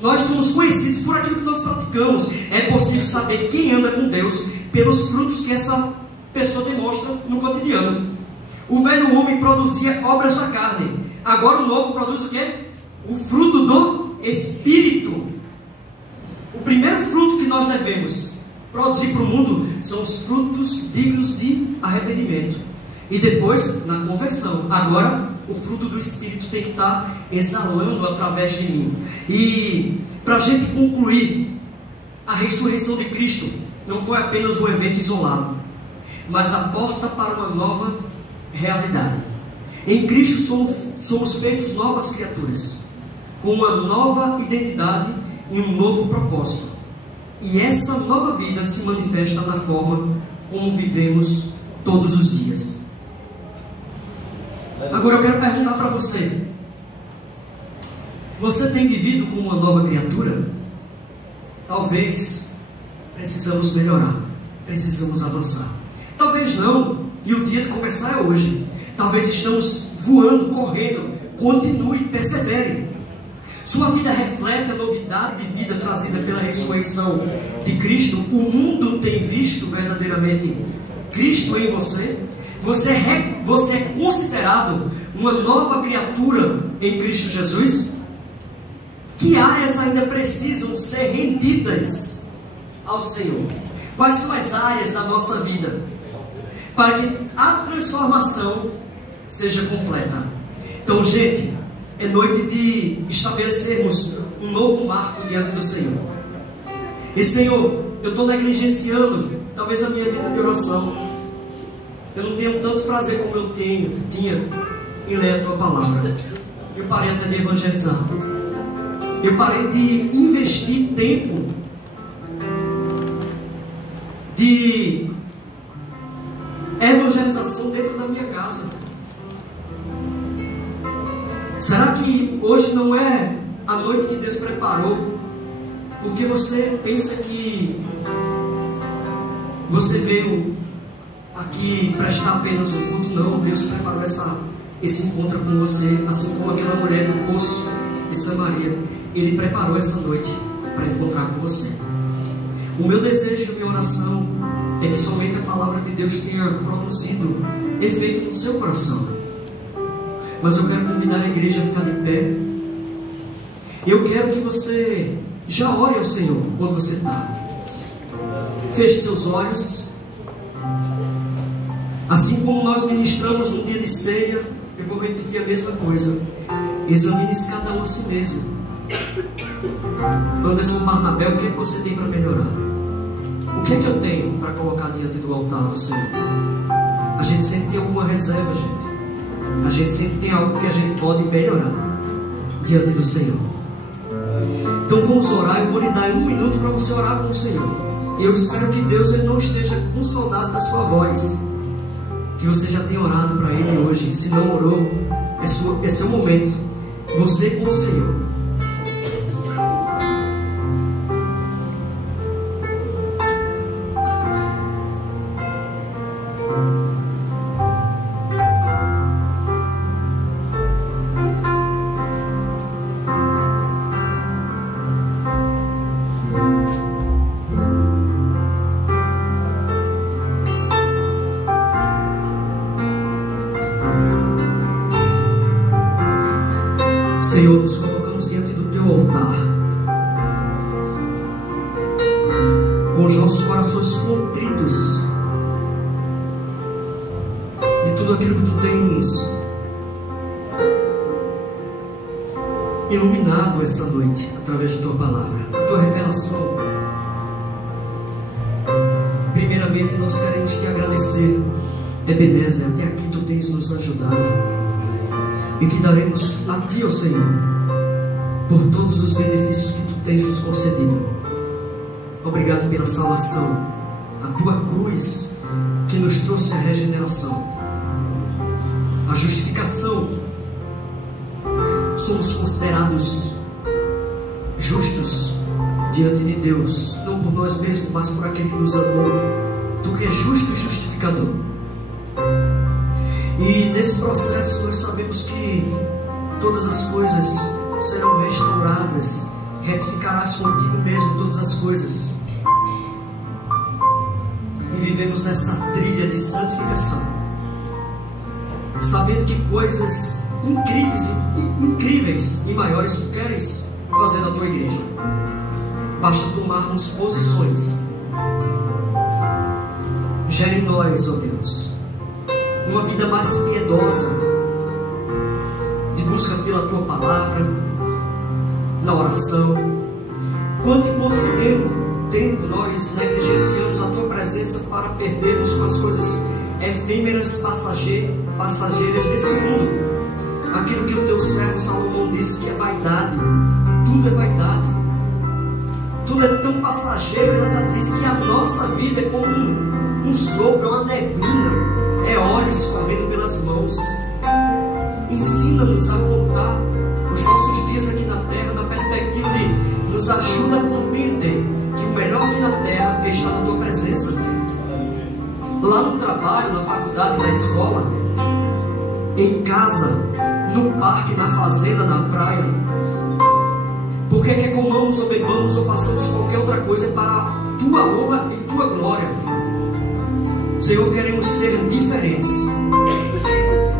nós somos conhecidos por aquilo que nós praticamos. É possível saber quem anda com Deus pelos frutos que essa pessoa demonstra no cotidiano. O velho homem produzia obras da carne, agora o novo produz o quê? O fruto do Espírito. O primeiro fruto que nós devemos produzir para o mundo são os frutos dignos de arrependimento. E depois, na conversão. Agora, o fruto do Espírito tem que estar exalando através de mim. E para a gente concluir, a ressurreição de Cristo não foi apenas um evento isolado, mas a porta para uma nova realidade. Em Cristo somos feitos novas criaturas, com uma nova identidade e um novo propósito. E essa nova vida se manifesta na forma como vivemos todos os dias. Agora eu quero perguntar para você: você tem vivido como uma nova criatura? Talvez precisamos melhorar, precisamos avançar. Talvez não, e o dia de começar é hoje. Talvez estamos voando, correndo. Continue, persevere. Sua vida reflete a novidade de vida trazida pela ressurreição de Cristo. O mundo tem visto verdadeiramente Cristo em você. Você é considerado uma nova criatura em Cristo Jesus? Que áreas ainda precisam ser rendidas ao Senhor? Quais são as áreas da nossa vida para que a transformação seja completa? Então, gente, é noite de estabelecermos um novo marco diante do Senhor. E Senhor, eu estou negligenciando talvez a minha vida de oração. Eu não tenho tanto prazer como eu tinha em ler a Tua Palavra. Eu parei até de evangelizar. Eu parei de investir tempo de evangelização dentro da minha casa. Será que hoje não é a noite que Deus preparou? Porque você pensa que você veio aqui prestar apenas o culto? Não, Deus preparou esse encontro com você, assim como aquela mulher do poço de Samaria. Ele preparou essa noite para encontrar com você. O meu desejo e minha oração é que somente a palavra de Deus tenha produzido efeito no seu coração. Mas eu quero convidar a igreja a ficar de pé. Eu quero que você já ore ao Senhor onde você está. Feche seus olhos. Assim como nós ministramos no dia de ceia, eu vou repetir a mesma coisa. Examine-se cada um a si mesmo. Anderson Barnabé, o que é que você tem para melhorar? O que é que eu tenho para colocar diante do altar do Senhor? A gente sempre tem alguma reserva, gente. A gente sempre tem algo que a gente pode melhorar diante do Senhor. Então vamos orar. Eu vou lhe dar 1 minuto para você orar com o Senhor. E eu espero que Deus ele não esteja com saudade da sua voz, que você já tenha orado para Ele hoje. Se não orou, é seu momento. Você com o Senhor. Senhor, nos colocamos diante do Teu altar, com os nossos corações contritos de tudo aquilo que Tu tens iluminado essa noite, através da Tua palavra, a Tua revelação. Primeiramente, nós queremos Te agradecer, Ebenezer, até aqui Tu tens nos ajudado, e que daremos a Ti, ó Senhor, por todos os benefícios que Tu tens nos concedido. Obrigado pela salvação, a Tua cruz que nos trouxe a regeneração, a justificação. Somos considerados justos diante de Deus, não por nós mesmos, mas por aquele que nos amou. Tu que és justo e justificador. E nesse processo nós sabemos que todas as coisas serão restauradas, retificarás contigo mesmo todas as coisas, e vivemos essa trilha de santificação, sabendo que coisas incríveis e maiores Tu queres fazer na Tua igreja. Basta tomarmos posições. Gera em nós, ó Deus, uma vida mais piedosa, de busca pela Tua palavra, na oração. Quanto e quanto tempo nós negligenciamos a Tua presença para perdermos com as coisas efêmeras, passageiras desse mundo. Aquilo que o Teu servo Salomão disse que é vaidade. Tudo é vaidade, tudo é tão passageiro. Ele diz que a nossa vida é como um sopro, uma neblina, é óleo escorrendo pelas mãos. Ensina-nos a contar os nossos dias aqui na terra na perspectiva de nos ajuda a compreender que o melhor aqui na terra é estar na Tua presença. Lá no trabalho, na faculdade, na escola, em casa, no parque, na fazenda, na praia. Porque quer comamos ou bebamos ou façamos qualquer outra coisa é para a Tua honra e Tua glória. Senhor, queremos ser diferentes,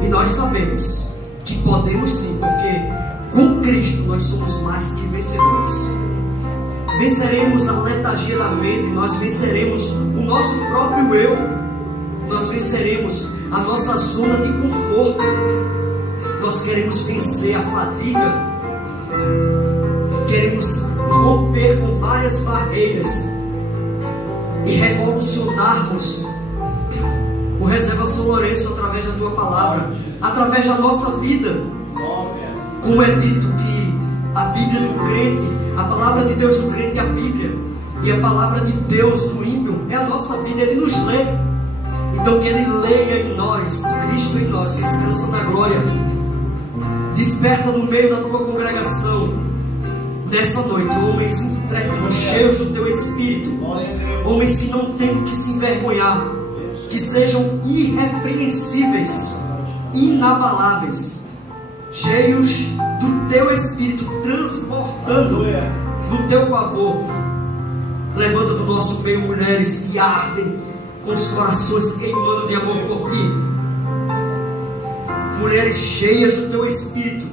e nós sabemos que podemos sim, porque com Cristo nós somos mais que vencedores. Venceremos a letargia da mente, nós venceremos o nosso próprio eu, nós venceremos a nossa zona de conforto. Nós queremos vencer a fadiga, queremos romper com várias barreiras e revolucionarmos o Reserva São Lourenço através da Tua palavra, através da nossa vida. Como é dito que a Bíblia do crente, a palavra de Deus do crente é a Bíblia, e a palavra de Deus do ímpio é a nossa vida. Ele nos lê. Então que Ele leia em nós, Cristo em nós, que é a esperança da glória. Desperta no meio da Tua congregação nessa noite homens intrépidos, cheios do Teu Espírito, homens que não têm do que se envergonhar, que sejam irrepreensíveis, inabaláveis, cheios do Teu Espírito, transbordando do Teu favor. Levanta do nosso meio mulheres que ardem com os corações queimando de amor por Ti, mulheres cheias do Teu Espírito,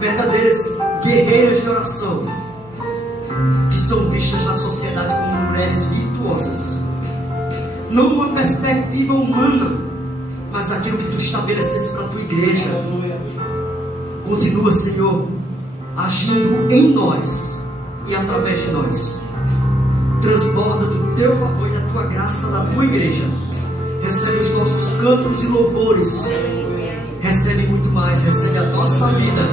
verdadeiras guerreiras de oração, que são vistas na sociedade como mulheres virtuosas, não numa perspectiva humana, mas aquilo que Tu estabelecesse para a Tua igreja. Continua, Senhor, agindo em nós e através de nós. Transborda do Teu favor e da Tua graça na Tua igreja. Recebe os nossos cânticos e louvores. Recebe muito mais, recebe a nossa vida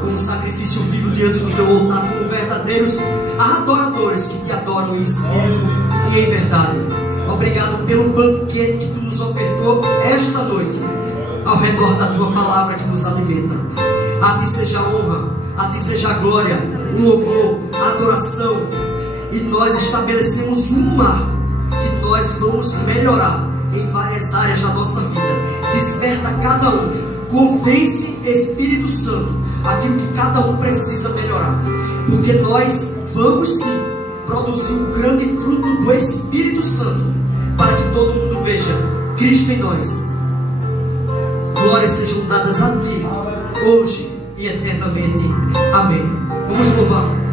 como sacrifício vivo diante do Teu altar, como verdadeiros adoradores que Te adoram em espírito e em verdade. Obrigado pelo banquete que Tu nos ofertou esta noite, ao redor da Tua palavra que nos alimenta. A Ti seja a honra, a Ti seja a glória, o louvor, a adoração. E nós estabelecemos um mar que nós vamos melhorar em várias áreas da nossa vida. Desperta cada um, convence, Espírito Santo, aquilo que cada um precisa melhorar, porque nós vamos sim produzir um grande fruto do Espírito Santo, para que todo mundo veja Cristo em nós. Glórias sejam dadas a Ti, hoje e eternamente. Amém. Vamos louvar.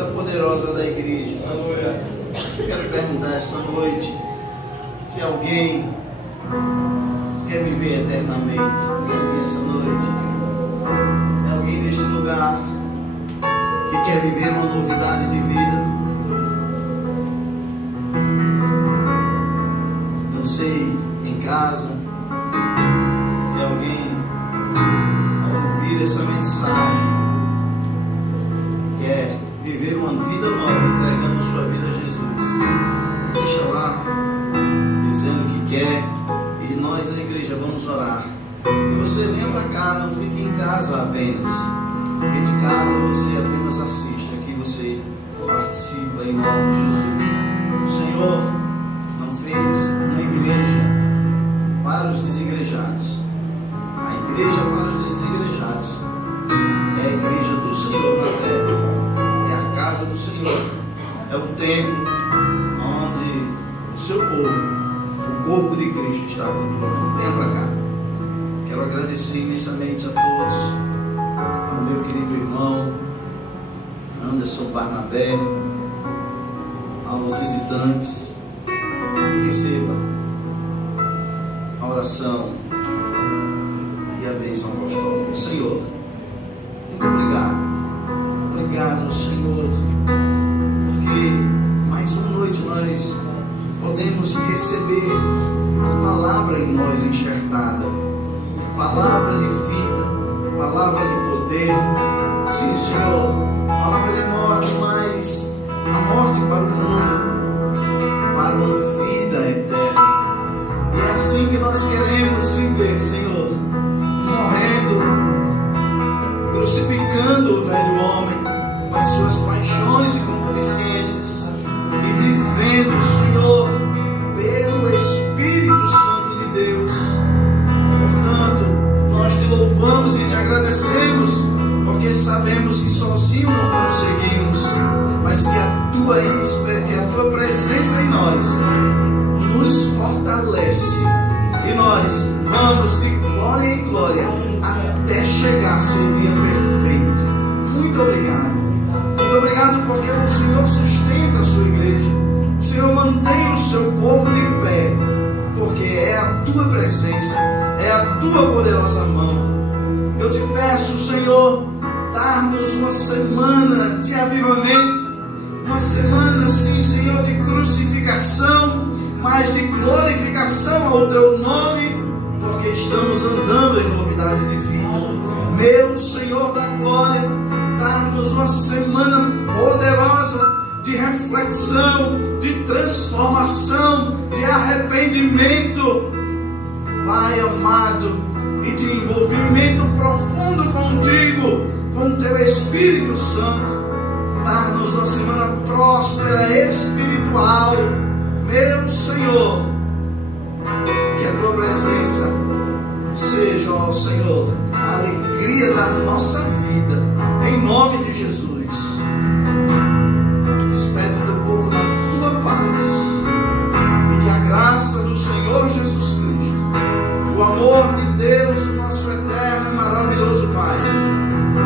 presença poderosa da igreja. Eu quero perguntar esta noite se alguém quer viver eternamente. Essa noite é alguém neste lugar que quer viver uma novidade de vida. Não sei em casa se alguém, ao ouvir essa mensagem, quer viver uma vida nova, entregando sua vida a Jesus. Deixa lá dizendo que quer, e nós, a igreja, vamos orar. E você vem para cá, não fique em casa apenas, porque de casa você apenas assiste, aqui você participa em nome de Jesus. O Senhor não fez uma igreja para os desigrejados. A igreja para os desigrejados é a igreja do Senhor na terra, é a casa do Senhor, é o templo onde o seu povo, o corpo de Cristo, está cultuando. Venha para cá. Quero agradecer imensamente a todos, ao meu querido irmão Anderson Barnabé, aos visitantes, e receba a oração e a bênção apostólica. Senhor, muito obrigado. Obrigado, Senhor, porque mais uma noite nós podemos receber a palavra em nós enxertada, palavra de vida, palavra de poder. Sim, Senhor, palavra de morte, mas a morte para o mundo, para uma vida eterna. E é assim que nós queremos viver, Senhor, morrendo, crucificando o velho homem com as suas paixões e concupiscências, e vivendo, Senhor, pelo Espírito Santo de Deus. Portanto, nós te louvamos e te agradecemos, porque sabemos que sozinho não conseguimos, mas que a tua presença em nós nos fortalece, e nós vamos de glória em glória até chegar a ser dia perfeito. Muito obrigado. Muito obrigado porque o Senhor sustenta a sua igreja, o Senhor mantém o seu povo de pé, porque é a tua presença, é a tua poderosa mão. Eu te peço, Senhor, dar-nos uma semana de avivamento, uma semana, sim, Senhor, de crucificação, mas de glorificação ao teu nome, porque estamos andando em novidade de vida. Meu Senhor da glória, dar-nos uma semana poderosa de reflexão, de transformação, de arrependimento, Pai amado, e de envolvimento profundo contigo, com teu Espírito Santo. Dar-nos uma semana próspera, espiritual, meu Senhor. Que a tua presença seja, ó Senhor, a alegria da nossa vida, em nome de Jesus. Despede o teu povo na tua paz, e que a graça do Senhor Jesus Cristo, o amor de Deus, o nosso eterno e maravilhoso Pai,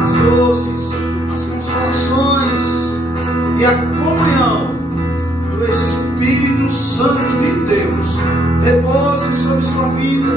as doces, as consolações e a comunhão do Espírito Santo de Deus repouse sobre sua vida,